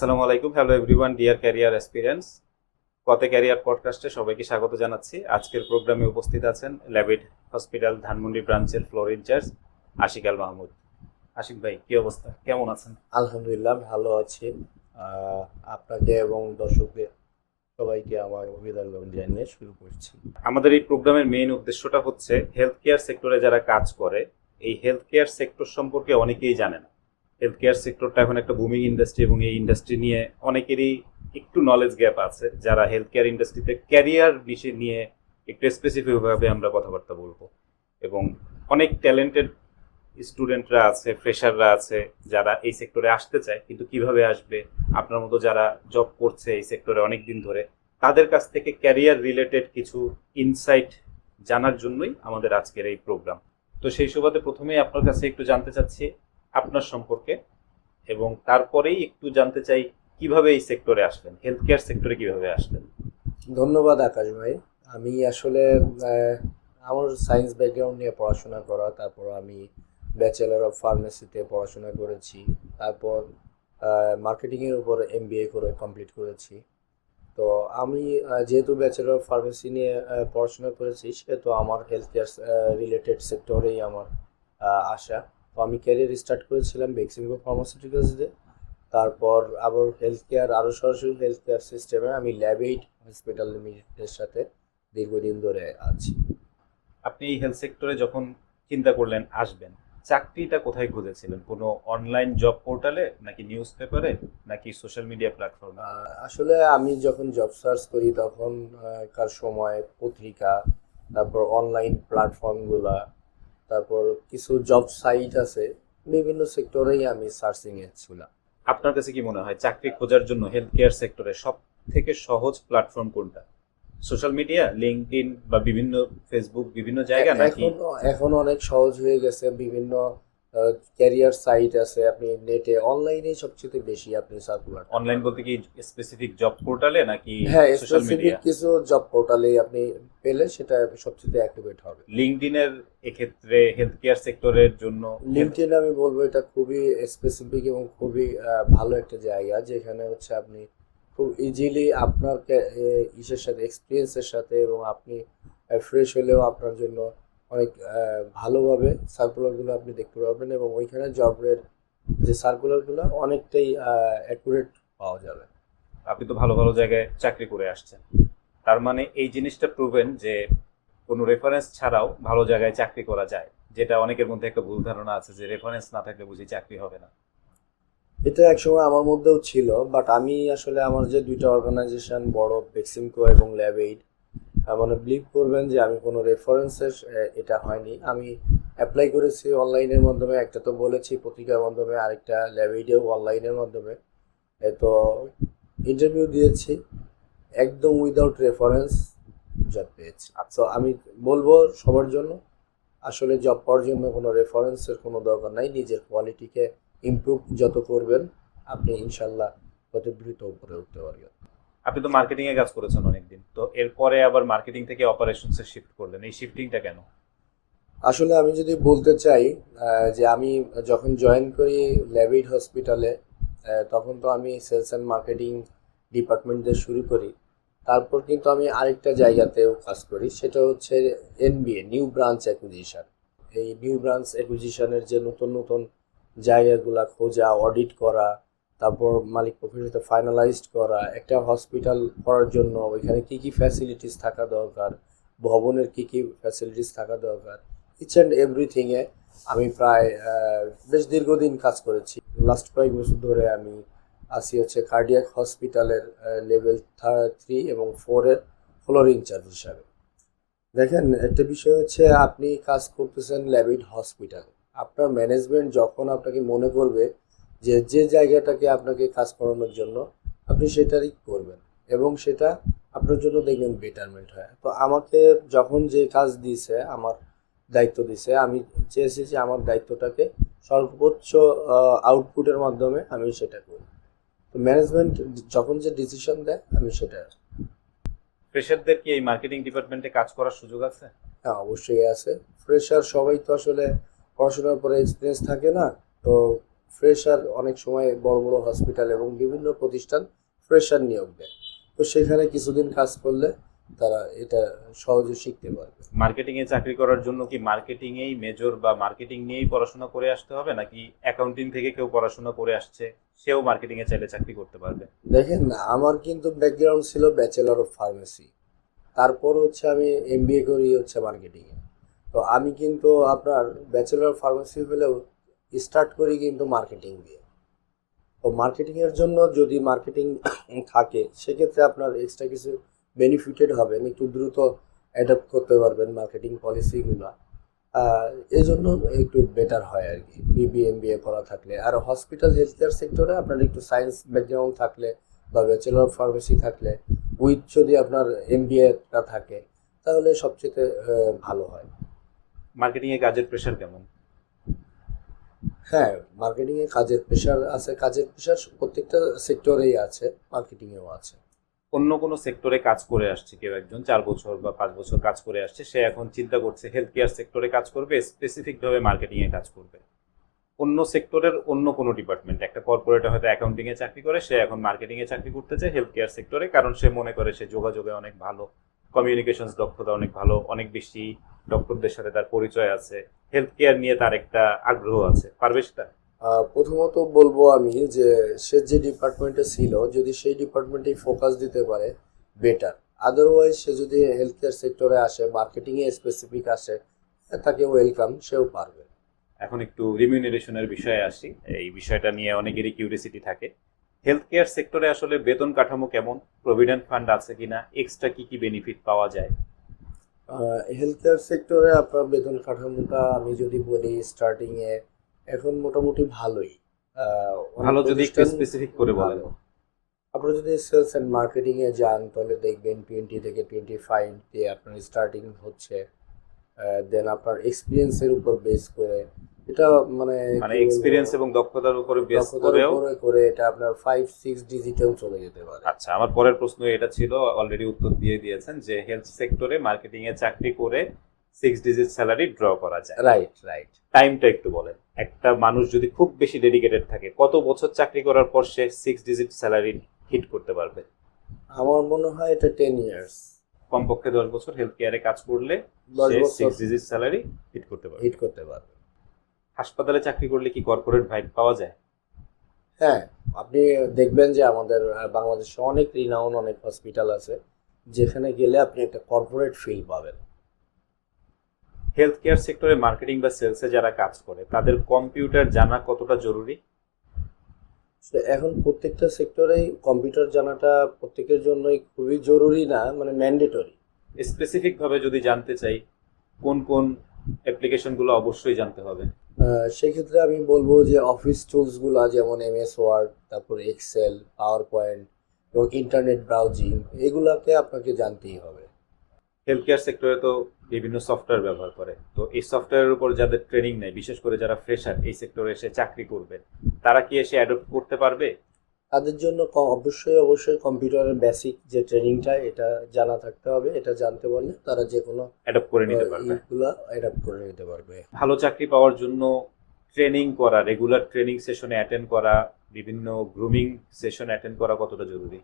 আসসালামু আলাইকুম, hello everyone, dear career aspirants. কতে ক্যারিয়ার পডকাস্টে সবাইকে স্বাগত জানাচ্ছি। আজকের প্রোগ্রামে উপস্থিত আছেন ল্যাবিড হসপিটাল ধানমন্ডি ব্রাঞ্চের ফ্লোর ইনচার্জ আশিক আল মাহমুদ। আশিক ভাই, কি অবস্থা, কেমন আছেন? আলহামদুলিল্লাহ ভালো আছি। আপনাকে এবং দর্শকদের সবাইকে আমার অভিনন্দন জানিয়ে শুরু করছি। আমাদের এই প্রোগ্রামের মেইন উদ্দেশ্যটা হচ্ছে হেলথ কেয়ার সেক্টরে যারা কাজ করে, এই হেলথ কেয়ার সেক্টর সম্পর্কে অনেকেই জানে না। হেলথ কেয়ার সেক্টরটা এখন একটা বুমিং ইন্ডাস্ট্রি এবং এই ইন্ডাস্ট্রি নিয়ে অনেকেরই একটু নলেজ গ্যাপ আছে। যারা হেলথ কেয়ার ইন্ডাস্ট্রিতে ক্যারিয়ার বিষয় নিয়ে একটু স্পেসিফিকভাবে আমরা কথাবার্তা বলবো। এবং অনেক ট্যালেন্টেড স্টুডেন্টরা আছে, ফ্রেশাররা আছে যারা এই সেক্টরে আসতে চায়, কিন্তু কিভাবে আসবে, আপনার মতো যারা জব করছে এই সেক্টরে অনেক দিন ধরে, তাদের কাছ থেকে ক্যারিয়ার রিলেটেড কিছু ইনসাইট জানার জন্যই আমাদের আজকের এই প্রোগ্রাম। তো সেই সুবাদে প্রথমেই আপনার কাছে একটু জানতে চাচ্ছি আপনার সম্পর্কে, এবং তারপরেই একটু জানতে চাই কিভাবে এই সেক্টরে আসলেন, হেলথ কেয়ার সেক্টরে কিভাবে আসলেন। ধন্যবাদ আকাশ ভাই। আমি আসলে আমার সায়েন্স ব্যাকগ্রাউন্ড নিয়ে পড়াশোনা করা, তারপর আমি ব্যাচেলর অফ ফার্মেসিতে পড়াশোনা করেছি। তারপর মার্কেটিংয়ের উপর এমবিএ করে কমপ্লিট করেছি। তো আমি যেহেতু ব্যাচেলর অফ ফার্মেসি নিয়ে পড়াশোনা করেছি, সেহেতু আমার হেলথ কেয়ার রিলেটেড সেক্টরেই আমার আশা। তো আমি ক্যারিয়ার স্টার্ট করেছিলাম বেক্সিমকো ফার্মাসিউটিক্যালস দিয়ে। তারপর আবার হেলথ কেয়ার, আরও সরাসরি হেলথ কেয়ার সিস্টেমে আমি ল্যাবএইড হসপিটাল লিমিটেডের সাথে দীর্ঘদিন ধরে আছি। আপনি এই হেলথ সেক্টরে যখন চিন্তা করলেন আসবেন, চাকরিটা কোথায় খুঁজেছিলেন? কোনো অনলাইন জব পোর্টালে, নাকি নিউজ পেপারে, নাকি সোশ্যাল মিডিয়া প্ল্যাটফর্মে? আসলে আমি যখন জব সার্চ করি তখন কার সময় পত্রিকা, তারপর অনলাইন প্ল্যাটফর্মগুলা, তারপর কিছু জব সাইট আছে, বিভিন্ন সেক্টরেই আমি সার্চিংয়ে ছিলাম। আপনার কাছে কি মনে হয় চাকরি খোঁজার জন্য হেলথ কেয়ার সেক্টরে সব থেকে সহজ প্ল্যাটফর্ম কোনটা? সোশ্যাল মিডিয়া, লিঙ্কডইন বা বিভিন্ন ফেসবুক, বিভিন্ন জায়গা, নাকি? এখন এখন অনেক সহজ হয়ে গেছে। বিভিন্ন ক্যারিয়ার সাইট আছে, আপনি নেটে অনলাইনে সবচেয়ে বেশি আপনি সার্কুলারটা অনলাইন পাবেন। বলতে কি স্পেসিফিক জব পোর্টালে, নাকি হ্যাঁ, সোশ্যাল স্পেসিফিক মিডিয়া? কিছু জব পোর্টালে আপনি পেলে সেটা সবচেয়ে অ্যাক্টিভেট হবে। লিঙ্কডইনের এক্ষেত্রে হেলথ কেয়ার সেক্টরের জন্য লিঙ্কডইন আমি বলবো এটা খুবই স্পেসিফিক এবং খুবই ভালো একটা জায়গা, যেখানে হচ্ছে আপনি খুব ইজিলি আপনার ইসের সাথে, এক্সপিরিয়েন্সের সাথে, এবং আপনি ফ্রেশ হলেও আপনার জন্য অনেক ভালোভাবে সার্কুলারগুলো আপনি দেখতে পারবেন, এবং ওইখানে জবের যে সার্কুলারগুলো অনেকটাই অ্যাকুরেট পাওয়া যাবে। আপনি তো ভালো ভালো জায়গায় চাকরি করে আসছেন, তার মানে এই জিনিসটা প্রুভেন যে কোনো রেফারেন্স ছাড়াও ভালো জায়গায় চাকরি করা যায়। যেটা অনেকের মধ্যে একটা ভুল ধারণা আছে যে রেফারেন্স না থাকলে বুঝি চাকরি হবে না। এটা একসময় আমার মধ্যেও ছিল, বাট আমি আসলে আমার যে দুইটা অর্গানাইজেশন বড়, বেক্সিমকো এবং ল্যাবএইড, মানে বিলিভ করবেন যে আমি কোনো রেফারেন্সের এটা হয়নি। আমি অ্যাপ্লাই করেছি অনলাইনের মাধ্যমে, একটা তো বলেছি পত্রিকার মাধ্যমে, আরেকটা ল্যাবএইডেও অনলাইনের মাধ্যমে। তো ইন্টারভিউ দিয়েছি, একদম উইদাউট রেফারেন্স জব পেয়েছি। তো আচ্ছা, আমি বলবো সবার জন্য, আসলে জব পাওয়ার জন্য কোনো রেফারেন্সের কোনো দরকার নাই। নিজের কোয়ালিটিকে ইমপ্রুভ যত করবেন, আপনি ইনশাল্লাহ তত দ্রুত উপরে উঠতে পারবেন। আপনি তো মার্কেটিং এ কাজ করেছেন অনেকদিন, তো এরপরে আবার মার্কেটিং থেকে অপারেশনসে শিফট করলেন, এই শিফটিংটা কেন? আসলে আমি যদি বলতে চাই, যে আমি যখন জয়েন করি ল্যাভিড হসপিটালে, তখন তো আমি সেলস অ্যান্ড মার্কেটিং ডিপার্টমেন্ট দিয়ে শুরু করি। তারপর কিন্তু আমি আরেকটা জায়গাতেও কাজ করি, সেটা হচ্ছে এনবিএ, নিউ ব্রাঞ্চ অ্যাকুইজিশন। এই নিউ ব্রাঞ্চ অ্যাকুইজিশনের যে নতুন নতুন জায়গাগুলা খোঁজা, অডিট করা, তারপর মালিক পক্ষের সাথে ফাইনালাইজড করা, একটা হসপিটাল করার জন্য ওইখানে কী কী ফ্যাসিলিটিস থাকা দরকার, ভবনের কী কী ফ্যাসিলিটিস থাকা দরকার, ইচ অ্যান্ড এভরিথিংয়ে আমি প্রায় বেশ দীর্ঘদিন কাজ করেছি। লাস্ট কয়েক বছর ধরে আমি আছি হচ্ছে কার্ডিয়াক হসপিটালের লেভেল 3 এবং 4-এর ফ্লোর ইনচার্জ হিসাবে। দেখেন, একটা বিষয় হচ্ছে আপনি কাজ করতেছেন ল্যাভিড হসপিটালে, আপনার ম্যানেজমেন্ট যখন আপনাকে মনে করবে যে যে জায়গাটাকে আপনাকে কাজ করানোর জন্য, আপনি সেটারই করবেন, এবং সেটা আপনার জন্য দেখবেন বেটারমেন্ট হয়। তো আমাকে যখন যে কাজ দিয়েছে, আমার দায়িত্ব দিছে, আমি চেয়েছি যে আমার দায়িত্বটাকে সর্বোচ্চ আউটপুটের মাধ্যমে আমি সেটা করি। তো ম্যানেজমেন্ট যখন যে ডিসিশন দেয়, আমি সেটা। ফ্রেশারদের কি এই মার্কেটিং ডিপার্টমেন্টে কাজ করার সুযোগ আছে? হ্যাঁ, অবশ্যই আছে। ফ্রেশার সবাই তো আসলে পড়াশোনার পরে এক্সপিরিয়েন্স থাকে না। তো ফ্রেশার অনেক সময় বড় বড় হসপিটাল এবং বিভিন্ন প্রতিষ্ঠান ফ্রেশার নিয়োগ দেয়। তো সেখানে কিছুদিন কাজ করলে তারা এটা সহজে শিখতে পারবে। মার্কেটিং এ চাকরি করার জন্য কি মার্কেটিং এই মেজর বা মার্কেটিং নিয়েই পড়াশোনা করে আসতে হবে, নাকি অ্যাকাউন্টিং থেকে কেউ পড়াশোনা করে আসছে সেও মার্কেটিং এ চাইলে চাকরি করতে পারবে? দেখেন, আমার কিন্তু ব্যাকগ্রাউন্ড ছিল ব্যাচেলর অফ ফার্মেসি, তারপর হচ্ছে আমি এমবিএ করি হচ্ছে মার্কেটিংয়ে। তো আমি কিন্তু আপনার ব্যাচেলর ফার্মেসি হলেও স্টার্ট করি কিন্তু মার্কেটিং দিয়ে। তো মার্কেটিংয়ের জন্য যদি মার্কেটিং থাকে সেক্ষেত্রে আপনার এক্সট্রা কিছু বেনিফিটেড হবেন, একটু দ্রুত অ্যাডাপ্ট করতে পারবেন মার্কেটিং পলিসিগুলো। এই জন্য একটু বেটার হয় আর কি বিবিএমবিএ করা থাকলে। আর হসপিটাল হেলথ কেয়ার সেক্টরে আপনার একটু সায়েন্স ব্যাকগ্রাউন্ড থাকলে বা ব্যাচেলর অফ ফার্মেসি থাকলে উইথ যদি আপনার এমবিএটা থাকে তাহলে সবচেয়ে ভালো হয়। মার্কেটিং এ কাজের প্রেশার কেমন? হ্যাঁ, মার্কেটিংয়ে কাজের প্রেশার আছে, কাজের প্রেশার প্রত্যেকটা সেক্টরেই আছে, মার্কেটিংয়েও আছে। অন্য কোনো সেক্টরে কাজ করে আসছে কেউ একজন 4 বছর বা 5 বছর কাজ করে আসছে, সে এখন চিন্তা করছে হেলথ কেয়ার সেক্টরে কাজ করবে, স্পেসিফিক ভাবে মার্কেটিং এ কাজ করবে। অন্য সেক্টরের অন্য কোনো ডিপার্টমেন্ট, একটা কর্পোরেটে হয়তো অ্যাকাউন্টিং এ চাকরি করে, সে এখন মার্কেটিং এ চাকরি করতে চায় হেলথ কেয়ার সেক্টরে, কারণ সে মনে করে সে যোগাযোগে অনেক ভালো, কমিউনিকেশনস দক্ষতা অনেক ভালো, অনেক বেশি ডক্টরদের সাথে তার পরিচয় আছে, হেলথ কেয়ার নিয়ে তার একটা আগ্রহ আছে, পারবে সেটা? প্রথমত বলবো আমি যে সে যে ডিপার্টমেন্টে ছিল যদি সেই ডিপার্টমেন্টেই ফোকাস দিতে পারে বেটার। আদারওয়াইজ সে যদি হেলথ কেয়ার সেক্টরে আসে, মার্কেটিংয়ে স্পেসিফিক আসে, তাকে ওয়েলকাম, সেও পারবে। এখন একটু রিমিউনারেশনের বিষয়ে আসি। এই বিষয়টা নিয়ে অনেকেরই কিউরিসিটি থাকে। হেলথ কেয়ার সেক্টরে আসলে বেতন কাঠামো কেমন, প্রভিডেন্ট ফান্ড আছে কিনা, এক্সট্রা কি কি বেনিফিট পাওয়া যায়? হেলথ কেয়ার সেক্টরে আপনার বেতন কাঠামোটা আমি যদি বলি স্টার্টিংয়ে এখন মোটামুটি ভালোই। অনেক ভালো যদি একটু প্রতিষ্ঠান স্পেসিফিক করে বলেন। ভালো। আপনারা যদি সেলস অ্যান্ড মার্কেটিংয়ে যান তাহলে দেখবেন 20 থেকে 25 দিয়ে আপনার স্টার্টিং হচ্ছে। দেন আপনার এক্সপিরিয়েন্সের উপর বেস করে এটা মানে মানে কি বলবো, এক্সপিরিয়েন্স এবং দক্ষতার উপরে বেস দক্ষতার করেও। উপরে করে এটা আপনার 5-6 ডিজিটেও চলে যেতে পারে। আচ্ছা, আমার পরের প্রশ্ন এটা ছিল, অলরেডি উত্তর দিয়ে দিয়েছেন যে হেলথ সেক্টরে মার্কেটিং এ চাকরি করে 6 ডিজিট স্যালারি ড্র করা যায়। Right, right. টাইমটা একটু বলেন। একটা মানুষ যদি খুব বেশি ডেডিকেটেড থাকে, কত বছর চাকরি করার পর সে 6 ডিজিট স্যালারি হিট করতে পারবে? আমার মনে হয় এটা 10 ইয়ার্স। কমপক্ষে 10 বছর হেলথ কেয়ারে কাজ করলে দশ সে বছর 6 ডিজিট স্যালারি হিট করতে পারবে। হিট করতে পারবে। হাসপাতালে চাকরি করলে কি কর্পোরেট ভাইব পাওয়া যায়? হ্যাঁ, আপনি দেখবেন যে আমাদের বাংলাদেশে অনেক রিনাউন অনেক হসপিটাল আছে যেখানে গেলে আপনি একটা কর্পোরেট ফিল পাবেন। হেলথ কেয়ার সেক্টরে মার্কেটিং বা সেলসে যারা কাজ করে তাদের কম্পিউটার জানা কতটা জরুরি? তো এখন প্রত্যেকটা সেক্টরেই কম্পিউটার জানাটা প্রত্যেকের জন্যই খুবই জরুরি না, মানে ম্যান্ডেটরি। স্পেসিফিক ভাবে যদি জানতে চাই, কোন কোন অ্যাপ্লিকেশনগুলো অবশ্যই জানতে হবে? সেক্ষেত্রে আমি বলবো যে অফিস টুলসগুলো যেমন এমএস ওয়ার্ড, তারপর এক্সেল, পাওয়ার পয়েন্ট এবং ইন্টারনেট ব্রাউজিং, এগুলাকে আপনাকে জানতেই হবে। হেলথ কেয়ার সেক্টরে তো বিভিন্ন সফটওয়্যার ব্যবহার করে, তো এই সফটওয়্যারের উপর যাদের ট্রেনিং নেই, বিশেষ করে যারা ফ্রেশার এই সেক্টরে এসে চাকরি করবে, তারা কি এসে অ্যাডপ্ট করতে পারবে? তাদের জন্য অবশ্যই কম্পিউটারের বেসিক যে ট্রেনিংটা এটা জানা থাকতে হবে। এটা জানতে পারলে তারা যে কোনো অ্যাডপ্ট করে নিতে পারবে। এইগুলা অ্যাডাপ্ট করে নিতে পারবে। ভালো চাকরি পাওয়ার জন্য ট্রেনিং করা, রেগুলার ট্রেনিং সেশনে অ্যাটেন্ড করা, বিভিন্ন গ্রুমিং সেশন অ্যাটেন্ড করা কতটা জরুরি?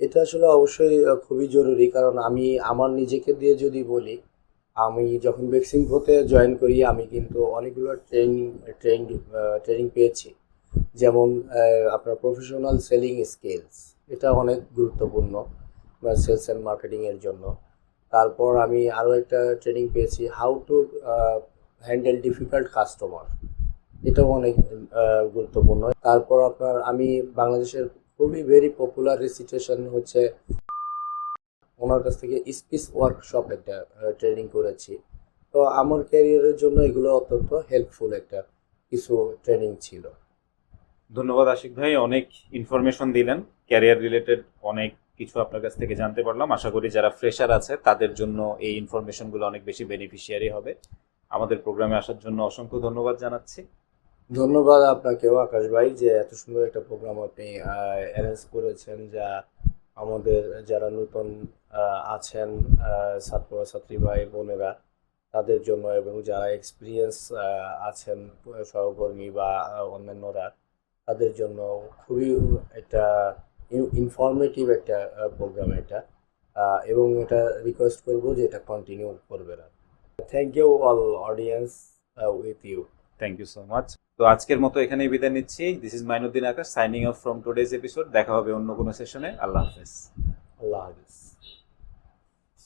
এটা আসলে অবশ্যই খুবই জরুরি, কারণ আমি আমার নিজেকে দিয়ে যদি বলি, আমি যখন বেক্সিম হতে জয়েন করি আমি কিন্তু অনেকগুলো ট্রেনিং ট্রেনিং পেয়েছি। যেমন আপনার প্রফেশনাল সেলিং স্কিলস, এটা অনেক গুরুত্বপূর্ণ সেলস অ্যান্ড মার্কেটিংয়ের জন্য। তারপর আমি আরও একটা ট্রেনিং পেয়েছি how to handle difficult customer, এটাও অনেক গুরুত্বপূর্ণ। তারপর আপনার আমি বাংলাদেশের খুবই ভেরি পপুলার রেসিটেশন হচ্ছে ওনার কাছ থেকে স্পিচ ওয়ার্কশপ একটা ট্রেনিং করেছি। তো আমার ক্যারিয়ারের জন্য এগুলো অত্যন্ত হেল্পফুল একটা কিছু ট্রেনিং ছিল। ধন্যবাদ আশিক ভাই, অনেক ইনফরমেশন দিলেন, ক্যারিয়ার রিলেটেড অনেক কিছু আপনার কাছ থেকে জানতে পারলাম। আশা করি যারা ফ্রেশার আছে তাদের জন্য এই ইনফরমেশনগুলো অনেক বেশি বেনিফিশিয়ারি হবে। আমাদের প্রোগ্রামে আসার জন্য অসংখ্য ধন্যবাদ জানাচ্ছি। ধন্যবাদ আপনাকেও আকাশ ভাই, যে এত সুন্দর একটা প্রোগ্রাম আপনি অ্যারেঞ্জ করেছেন, যা আমাদের যারা নতুন আছেন ছাত্র ছাত্রী ভাই বোনেরা তাদের জন্য এবং যারা এক্সপিরিয়েন্স আছেন সহকর্মী বা অন্যান্যরা তাদের জন্য খুবই একটা ইনফরমেটিভ একটা প্রোগ্রাম এটা, এবং এটা রিকোয়েস্ট করবো যে এটা কন্টিনিউ করবে না। Thank you all audience with you. Thank you so much. তো আজকের মতো এখানেই বিদায় নিচ্ছি। This is Mainuddin Akash signing off from today's episode. দেখা হবে অন্য কোনো সেশনে। আল্লাহ হাফেজ। আল্লাহ হাফিজ।